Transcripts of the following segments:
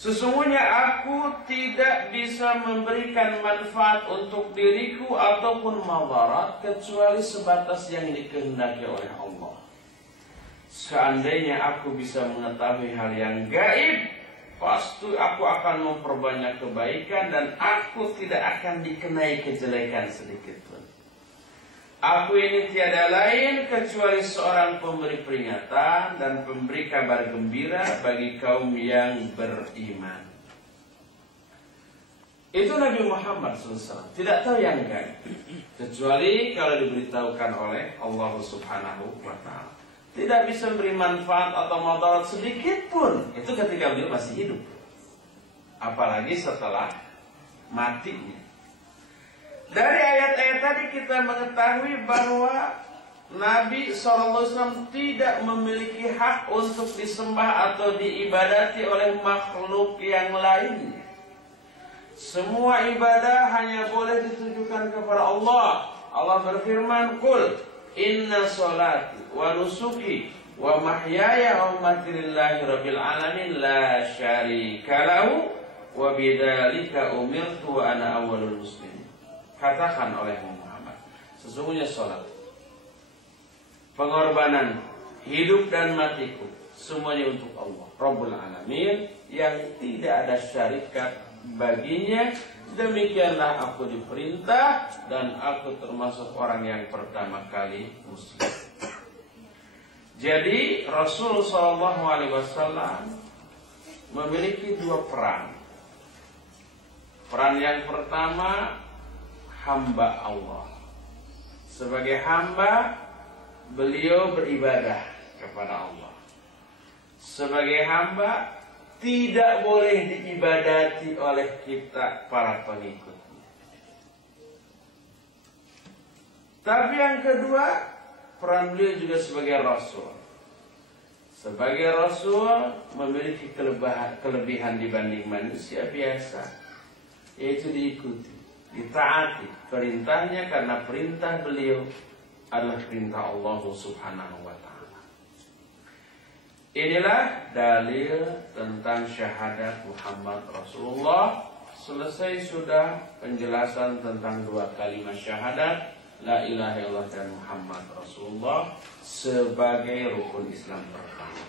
Sesungguhnya aku tidak bisa memberikan manfaat untuk diriku ataupun madarat kecuali sebatas yang dikehendaki oleh Allah. Seandainya aku bisa mengetahui hal yang gaib, pasti aku akan memperbanyak kebaikan dan aku tidak akan dikenai kejelekan sedikit pun. Aku ini tiada lain kecuali seorang pemberi peringatan dan pemberi kabar gembira bagi kaum yang beriman. Itu Nabi Muhammad SAW. Tidak tahu yang gaib, kecuali kalau diberitahukan oleh Allah Subhanahu wa Ta'ala. Tidak bisa memberi manfaat atau mudarat sedikit pun. Itu ketika beliau masih hidup, apalagi setelah matinya. Dari ayat-ayat tadi kita mengetahui bahwa Nabi SAW tidak memiliki hak untuk disembah atau diibadati oleh makhluk yang lainnya. Semua ibadah hanya boleh ditujukan kepada Allah. Allah berfirman, "Qul inna sholati wa nusuki wa mahyaya wa mamati lillahi rabbil alamin la syarika lahu wa bidzalika umirtu wa ana awwalul muslimin." Katakan oleh Muhammad, sesungguhnya sholat, pengorbanan hidup dan matiku, semuanya untuk Allah Rabbul Alamin yang tidak ada syarikat baginya. Demikianlah aku diperintah dan aku termasuk orang yang pertama kali muslim. Jadi Rasulullah SAW memiliki dua peran. Peran yang pertama, hamba Allah. Sebagai hamba, beliau beribadah kepada Allah. Sebagai hamba, tidak boleh diibadati oleh kita para pengikutnya. Tapi yang kedua, peran beliau juga sebagai Rasul. Sebagai Rasul memiliki kelebihan dibanding manusia biasa, yaitu diikuti, ditaati perintahnya karena perintah beliau adalah perintah Allah Subhanahu wa Ta'ala. Inilah dalil tentang syahadat Muhammad Rasulullah. Selesai sudah penjelasan tentang dua kalimat syahadat, la ilaha illallah dan Muhammad Rasulullah sebagai rukun Islam pertama.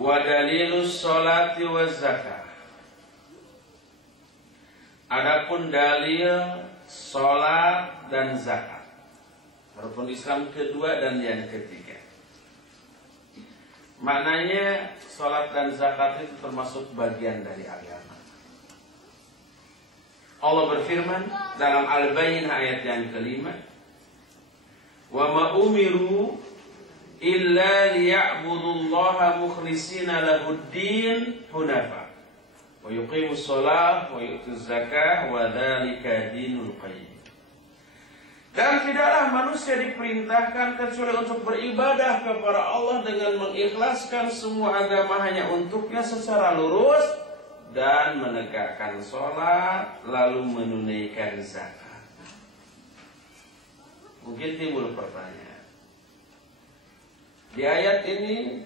Wa dalilus sholati wa zakah. Adapun dalil sholat dan zakat, rukun Islam kedua dan yang ketiga. Maknanya sholat dan zakat itu termasuk bagian dari agama. Allah berfirman dalam Al-Bayyinah ayat yang kelima, wa ma umiru illa liya'budullaha mukhlishina lahuddin hunafa wa yuqimus shalah wa yutuz zakah wa dzalika dinul qayyim. Dan tidaklah manusia diperintahkan kecuali untuk beribadah kepada Allah dengan mengikhlaskan semua agama hanya untuknya secara lurus dan menegakkan sholat lalu menunaikan zakat. Mungkin timbul pertanyaan, di ayat ini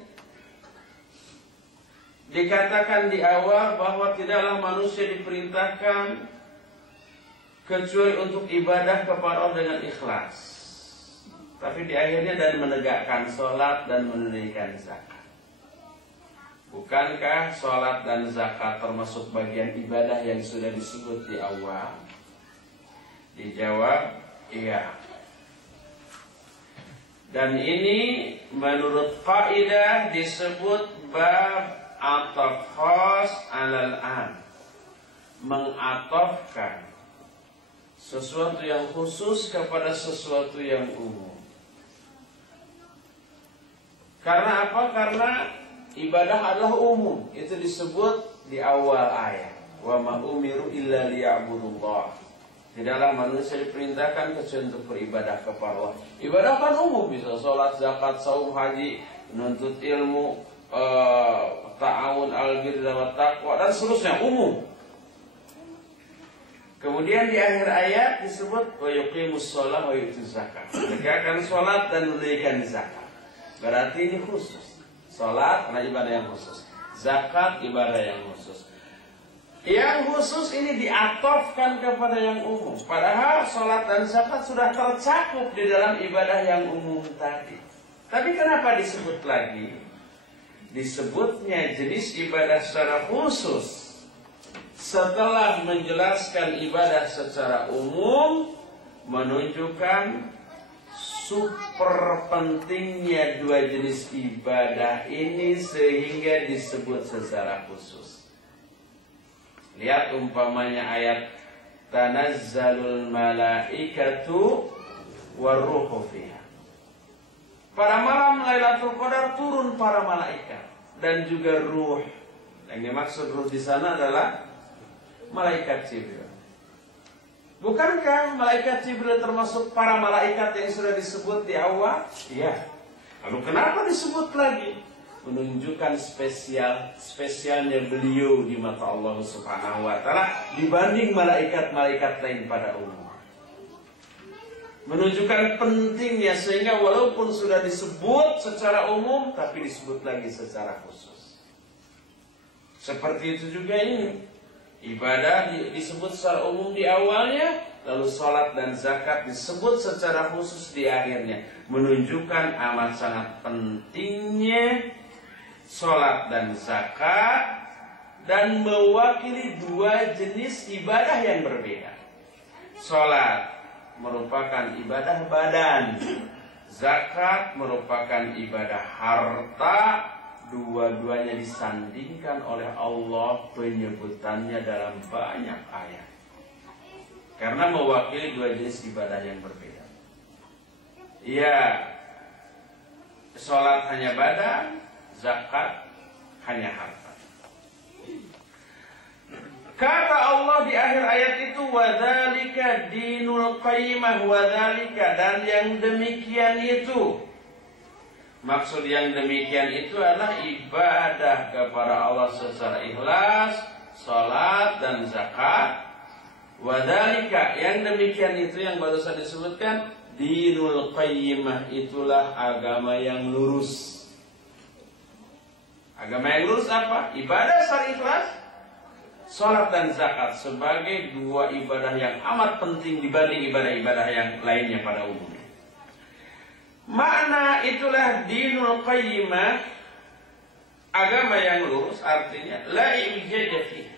dikatakan di awal bahwa tidaklah manusia diperintahkan kecuali untuk ibadah kepada Allah dengan ikhlas. Tapi di akhirnya dan menegakkan sholat dan menunaikan zakat. Bukankah sholat dan zakat termasuk bagian ibadah yang sudah disebut di awal? Dijawab, iya. Dan ini menurut kaidah disebut bab ataf khas alal am, mengatofkan sesuatu yang khusus kepada sesuatu yang umum. Karena apa? Karena ibadah adalah umum. Itu disebut di awal ayat, wa ma umiru illa liya'budullah. Tidaklah manusia diperintahkan kecuali untuk beribadah kepada Allah. Ibadah kan umum, bisa sholat, zakat, saum, haji, menuntut ilmu, ta'awun al-birri wa taqwa dan seterusnya, umum. Kemudian di akhir ayat disebut wa yuqimus shalah wa yutuz zakah, menegakkan sholat dan menunaikan zakat. Berarti ini khusus. Sholat adalah ibadah yang khusus. Zakat ibadah yang khusus. Yang khusus ini diatofkan kepada yang umum. Padahal sholat dan zakat sudah tercakup di dalam ibadah yang umum tadi. Tapi kenapa disebut lagi? Disebutnya jenis ibadah secara khusus setelah menjelaskan ibadah secara umum, menunjukkan super pentingnya dua jenis ibadah ini sehingga disebut secara khusus. Lihat umpamanya ayat tanazzalul malaikatu warruhu fiha. Pada malam Lailatul Qadar turun para malaikat dan juga ruh. Yang dimaksud ruh di sana adalah malaikat Jibril. Bukankah malaikat Jibril termasuk para malaikat yang sudah disebut di awal? Iya. Lalu kenapa disebut lagi? Menunjukkan spesialnya beliau di mata Allah Subhanahu wa taala dibanding malaikat-malaikat lain pada umum. Menunjukkan pentingnya sehingga walaupun sudah disebut secara umum tapi disebut lagi secara khusus. Seperti itu juga ini. Ibadah disebut secara umum di awalnya, lalu sholat dan zakat disebut secara khusus di akhirnya, menunjukkan amat sangat pentingnya sholat dan zakat dan mewakili dua jenis ibadah yang berbeda. Sholat merupakan ibadah badan, zakat merupakan ibadah harta. Dua-duanya disandingkan oleh Allah penyebutannya dalam banyak ayat karena mewakili dua jenis ibadah yang berbeda. Ya, sholat hanya badan, zakat hanya harta. Kata Allah di akhir ayat itu, wadzalika dinul qayyimah, wadzalika, dan yang demikian itu. Maksud yang demikian itu adalah ibadah kepada Allah secara ikhlas, salat dan zakat. Wadzalika, yang demikian itu yang barusan disebutkan, dinul qayyimah, itulah agama yang lurus. Agama yang lurus apa? Ibadah secara ikhlas, salat dan zakat sebagai dua ibadah yang amat penting dibanding ibadah-ibadah yang lainnya pada umumnya. Makna itulah dinul qayyimah, agama yang lurus, artinya la ijadah fiha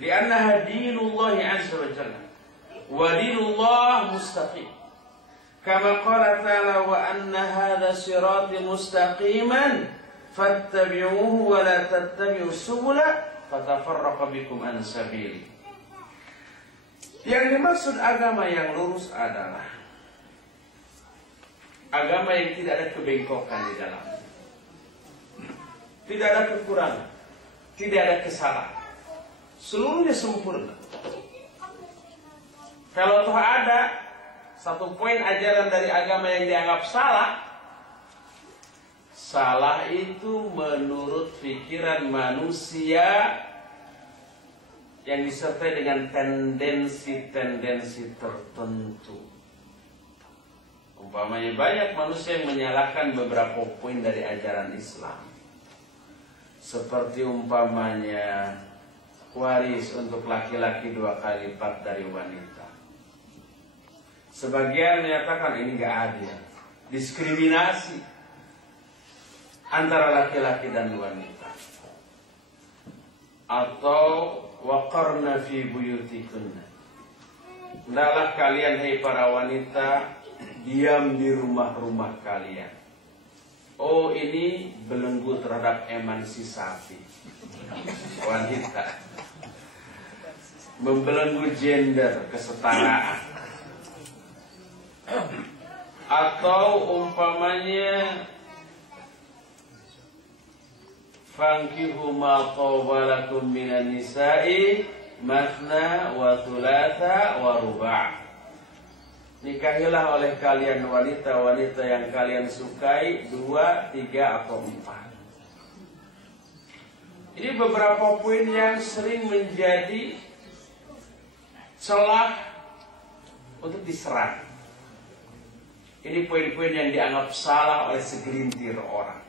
li'annaha dinullah azza wa jalla wa dinullah mustaqim kama qala ta'ala wa anna hadha sirati mustaqiman fattabi'uhu wa la tattabi'us subula fatafarraqa bikum an sabili. Yang dimaksud agama yang lurus adalah agama yang tidak ada kebengkokan di dalamnya, tidak ada kekurangan, tidak ada kesalahan, seluruhnya sempurna. Kalau toh ada satu poin ajaran dari agama yang dianggap salah, salah itu menurut pikiran manusia yang disertai dengan tendensi-tendensi tertentu. Umpamanya banyak manusia yang menyalahkan beberapa poin dari ajaran Islam. Seperti umpamanya waris untuk laki-laki 2 kali lipat dari wanita. Sebagian menyatakan ini gak adil, diskriminasi antara laki-laki dan wanita. Atau waqarna fi buyutikunna, hendaklah kalian hai para wanita diam di rumah-rumah kalian. Oh, ini belenggu terhadap emansipasi wanita, membelenggu gender, kesetaraan. Atau umpamanya fankihu ma qawalakum minan nisa'i mathna wa thulatha wa ruba'. Nikahilah oleh kalian wanita-wanita yang kalian sukai 2, 3 atau 4. Ini beberapa poin yang sering menjadi celah untuk diserang. Ini poin-poin yang dianggap salah oleh segelintir orang.